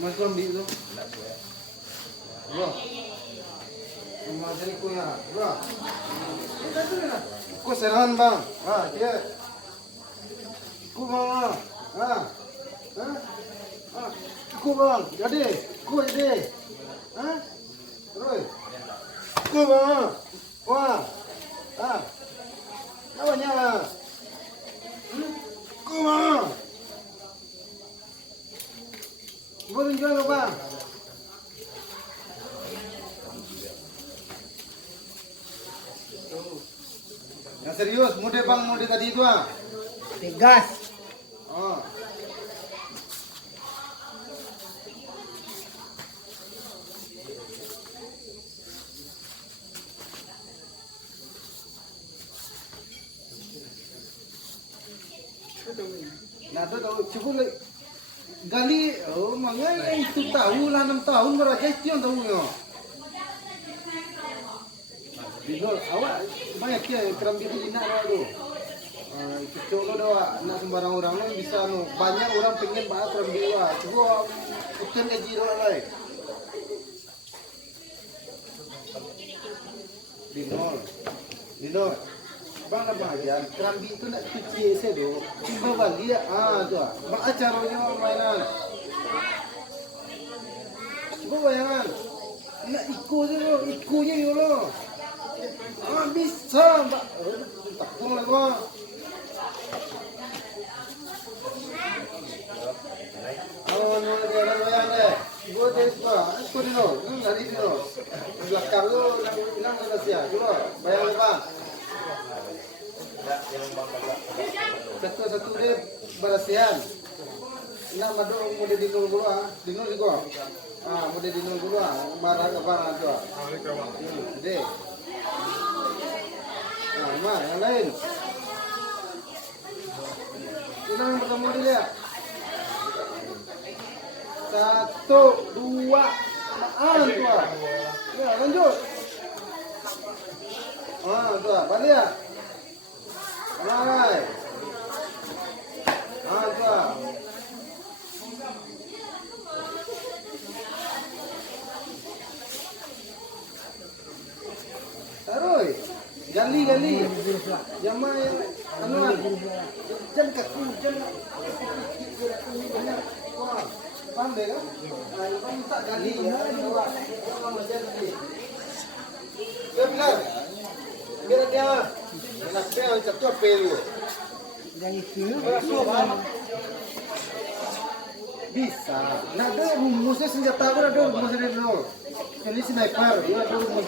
Mas Kombi itu. Bro. Sama jadi kuya, bro. Kita tu na. Ko seran bang. Dia. Ku bang. Ku bang. Jadi, ku jadi. Terus. Ku bang. Wah. Nyala. Ku bang. Boleh jual ke bang? Yang serius, mode bang, mode tadi itu Tegas. Oh. Nah, tu tahu cukup gali, makanya itu tahu lah 6 tahun beraja itu yang tahunya. Binol, awak banyak ya kerambi itu jinak tu. Kecok lo doa, nak sembarang orang lo bisa no. Banyak orang pengen bahas kerambi wah. Cuba putin gaji doa lah. Binol. Bang apa aja? Kerambi itu nak cuci saya do. Cuma bagi tu. Mak acaranya mainan. Coba bayangan. Nak ikunya yo lo. Bisa, Mbak. Tak boleh gua. No dia bayang deh. Gua jadi aku dino. Dari dino. Belakang lu bilang ada sia. Coba bayang Bang. Satu dia berasihan. Nak madu mode dino dulu Dino juga. Mode dino dulu marah ke barang tu. Deh. Nah, yang lain. Ini yang pertama dia. 1, 2, tua. Ya, lanjut. Tua, balik ya. Baik. Tua. Taruh. Gali. Yang main anuan. Jangan kaku, jangan. Wah, pandai kan? Bang tak gali ya. Orang macam ni. Dia bilang. Dia. Nak pel macam pel. Dan itu bisa. Nah, ada rumusnya senjata ada rumusnya dulu. Ini sniper, dia ada rumus.